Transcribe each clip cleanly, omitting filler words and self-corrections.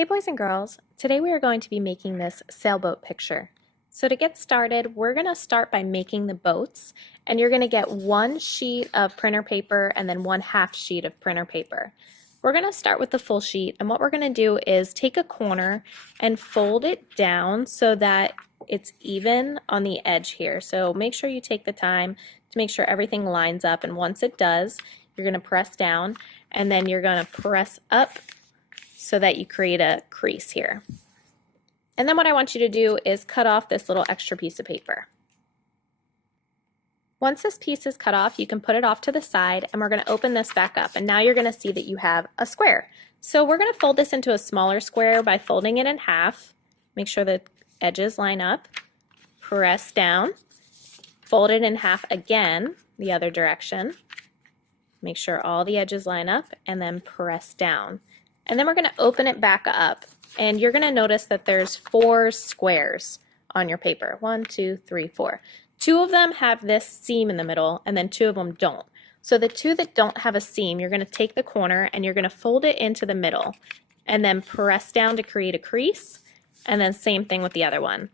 Hey boys and girls, today we are going to be making this sailboat picture. So to get started, we're going to start by making the boats, and you're going to get one sheet of printer paper and then one half sheet of printer paper. We're going to start with the full sheet, and what we're going to do is take a corner and fold it down so that it's even on the edge here. So make sure you take the time to make sure everything lines up, and once it does, you're going to press down and then you're going to press up so that you create a crease here. And then what I want you to do is cut off this little extra piece of paper. Once this piece is cut off, you can put it off to the side, and we're going to open this back up, and now you're going to see that you have a square. So we're going to fold this into a smaller square by folding it in half. Make sure the edges line up, press down, fold it in half again the other direction, make sure all the edges line up, and then press down. And then we're going to open it back up, and you're going to notice that there's 4 squares on your paper. 1, 2, 3, 4. 2 of them have this seam in the middle, and then 2 of them don't. So the 2 that don't have a seam, you're going to take the corner and you're going to fold it into the middle and then press down to create a crease, and then same thing with the other one.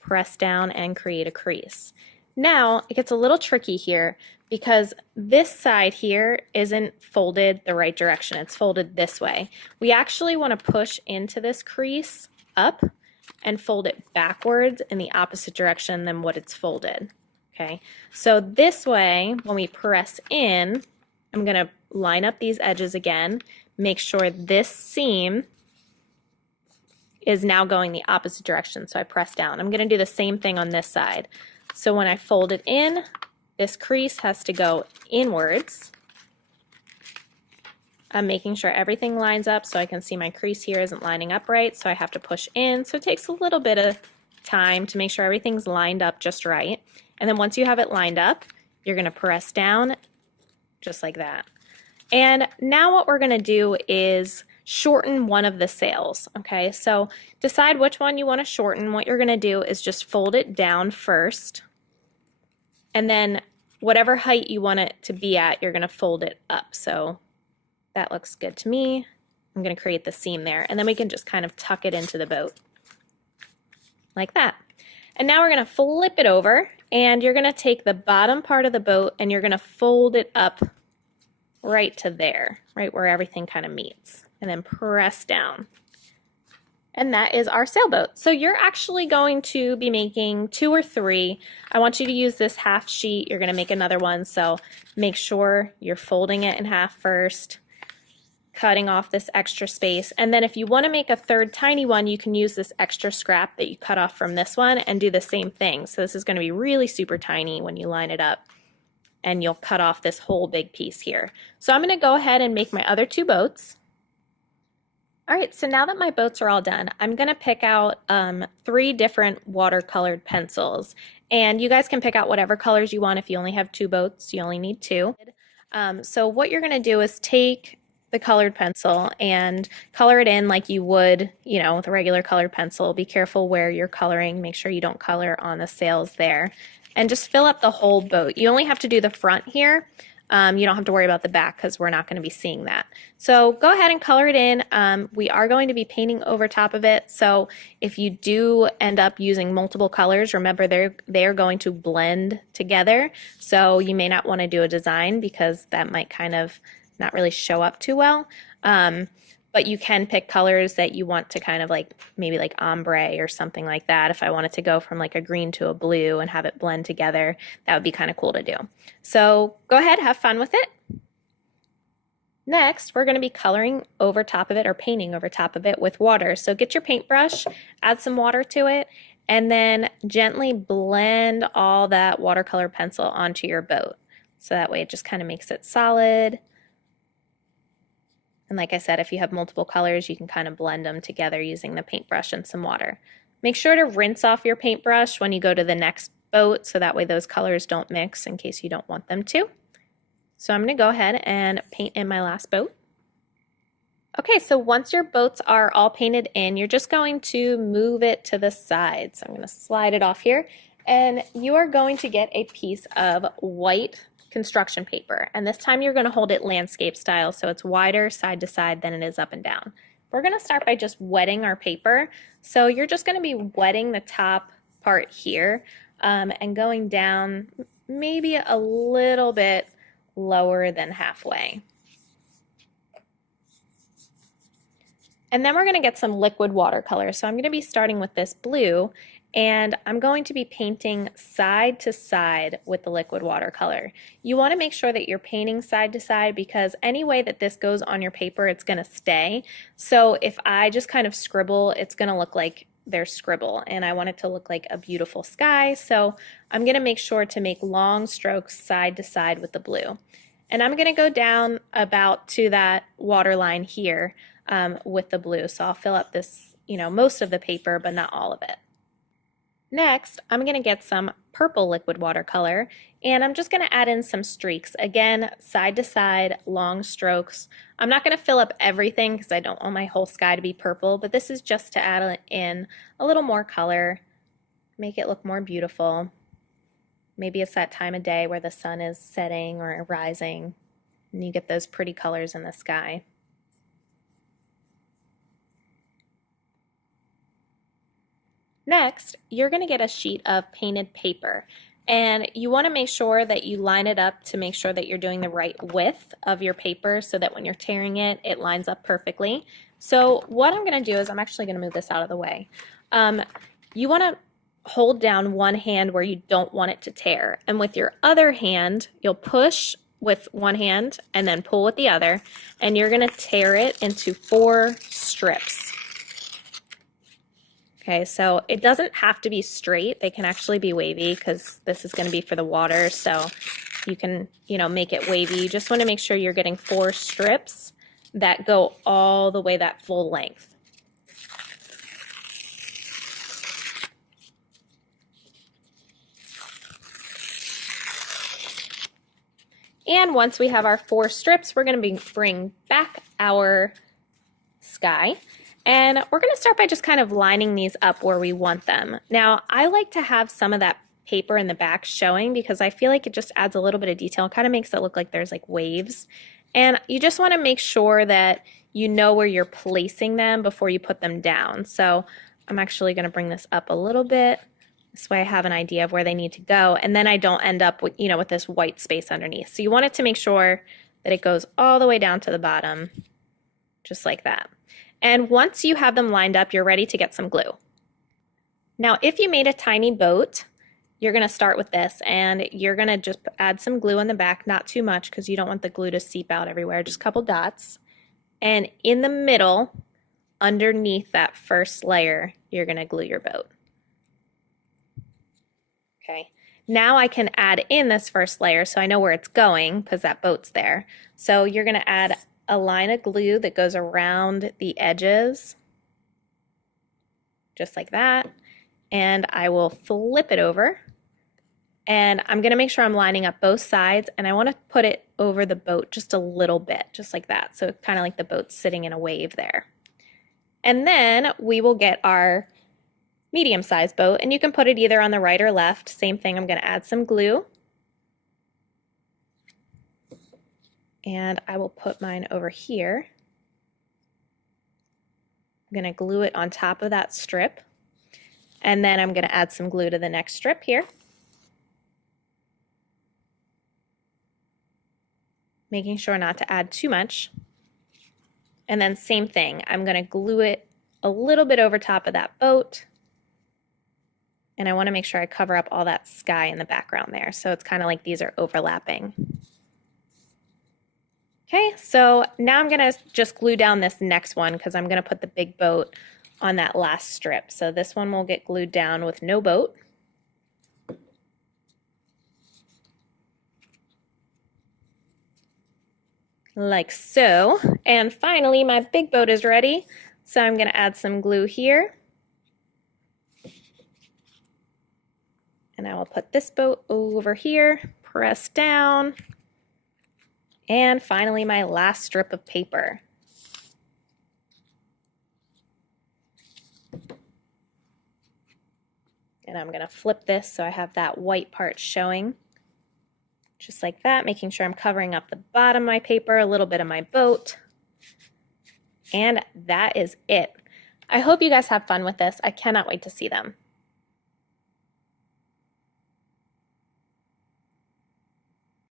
Press down and create a crease. Now it gets a little tricky here because this side here isn't folded the right direction. It's folded this way. We actually want to push into this crease up and fold it backwards in the opposite direction than what it's folded. Okay, so this way, when we press in, I'm going to line up these edges again, make sure this seam is now going the opposite direction. So I press down. I'm going to do the same thing on this side. So when I fold it in, this crease has to go inwards. I'm making sure everything lines up so I can see my crease here isn't lining up right, so I have to push in. So it takes a little bit of time to make sure everything's lined up just right. And then once you have it lined up, you're going to press down just like that. And now what we're going to do is shorten one of the sails. Okay, so decide which one you want to shorten. What you're going to do is just fold it down first, and then whatever height you want it to be at, you're going to fold it up. So that looks good to me. I'm going to create the seam there, and then we can just kind of tuck it into the boat like that. And now we're going to flip it over, and you're going to take the bottom part of the boat and you're going to fold it up right to there, right where everything kind of meets, and then press down. And that is our sailboat. So you're actually going to be making 2 or 3. I want you to use this half sheet. You're going to make another one, so make sure you're folding it in half first, cutting off this extra space, and then if you want to make a third tiny one, you can use this extra scrap that you cut off from this one and do the same thing. So this is going to be really super tiny when you line it up, and you'll cut off this whole big piece here. So I'm going to go ahead and make my other 2 boats. All right, so now that my boats are all done, I'm going to pick out 3 different watercolored pencils, and you guys can pick out whatever colors you want. If you only have 2 boats, you only need 2. So what you're going to do is take the colored pencil and color it in like you would, you know, with a regular colored pencil. Be careful where you're coloring. Make sure you don't color on the sails there. And just fill up the whole boat. You only have to do the front here. You don't have to worry about the back because we're not going to be seeing that. So go ahead and color it in. We are going to be painting over top of it. So if you do end up using multiple colors, remember they're going to blend together. So you may not want to do a design because that might kind of not really show up too well. But you can pick colors that you want to kind of like, maybe like ombre or something like that. If I wanted to go from like a green to a blue and have it blend together, that would be kind of cool to do. So go ahead, have fun with it. Next, we're going to be coloring over top of it or painting over top of it with water. So get your paintbrush, add some water to it, and then gently blend all that watercolor pencil onto your boat. So that way it just kind of makes it solid. And like I said, if you have multiple colors, you can kind of blend them together using the paintbrush and some water. Make sure to rinse off your paintbrush when you go to the next boat, so that way those colors don't mix in case you don't want them to. So I'm going to go ahead and paint in my last boat. Okay, so once your boats are all painted in, you're just going to move it to the side. So I'm going to slide it off here, and you are going to get a piece of white construction paper, and this time you're going to hold it landscape style, so it's wider side to side than it is up and down. we're going to start by just wetting our paper. So you're just going to be wetting the top part here and going down maybe a little bit lower than halfway. And then we're going to get some liquid watercolor. So I'm going to be starting with this blue, and I'm going to be painting side to side with the liquid watercolor. You want to make sure that you're painting side to side because any way that this goes on your paper, it's going to stay. So if I just kind of scribble, it's going to look like there's scribble, and I want it to look like a beautiful sky. So I'm going to make sure to make long strokes side to side with the blue. And I'm going to go down about to that water line here with the blue. So I'll fill up this, most of the paper, but not all of it. Next, I'm going to get some purple liquid watercolor, and I'm just going to add in some streaks. Again, side to side, long strokes. I'm not going to fill up everything because I don't want my whole sky to be purple, but this is just to add in a little more color, make it look more beautiful. Maybe it's that time of day where the sun is setting or rising, and you get those pretty colors in the sky. Next, you're going to get a sheet of painted paper, and you want to make sure that you line it up to make sure that you're doing the right width of your paper so that when you're tearing it, it lines up perfectly. So what I'm going to do is I'm actually going to move this out of the way. You want to hold down one hand where you don't want it to tear, and with your other hand, you'll push with one hand and then pull with the other, and you're going to tear it into 4 strips. Okay, so it doesn't have to be straight. They can actually be wavy because this is going to be for the water, so you can, make it wavy. You just want to make sure you're getting 4 strips that go all the way that full length. And once we have our 4 strips, we're going to bring back our sky. And we're going to start by just kind of lining these up where we want them. Now, I like to have some of that paper in the back showing because I feel like it just adds a little bit of detail. It kind of makes it look like there's like waves. And you just want to make sure that you know where you're placing them before you put them down. So I'm actually going to bring this up a little bit. This way I have an idea of where they need to go. And then I don't end up with, with this white space underneath. So you want it to make sure that it goes all the way down to the bottom, just like that. And once you have them lined up, you're ready to get some glue. Now, if you made a tiny boat, you're going to start with this, and you're going to just add some glue in the back, not too much because you don't want the glue to seep out everywhere, just a couple dots. And in the middle, underneath that first layer, you're going to glue your boat. Okay, now I can add in this first layer so I know where it's going because that boat's there. So you're going to add a line of glue that goes around the edges, just like that. And I will flip it over, and I'm going to make sure I'm lining up both sides, and I want to put it over the boat just a little bit, just like that. So kind of like the boat's sitting in a wave there. And then we will get our medium-sized boat, and you can put it either on the right or left. Same thing, I'm going to add some glue. And I will put mine over here. I'm going to glue it on top of that strip. And then I'm going to add some glue to the next strip here. Making sure not to add too much. And then same thing, I'm going to glue it a little bit over top of that boat. And I want to make sure I cover up all that sky in the background there. So it's kind of like these are overlapping. Okay, so now I'm going to just glue down this next one because I'm going to put the big boat on that last strip. So this one will get glued down with no boat. Like so. And finally, my big boat is ready. So I'm going to add some glue here. And I will put this boat over here, press down. And finally, my last strip of paper. And I'm going to flip this so I have that white part showing. Just like that, making sure I'm covering up the bottom of my paper, a little bit of my boat. And that is it. I hope you guys have fun with this. I cannot wait to see them.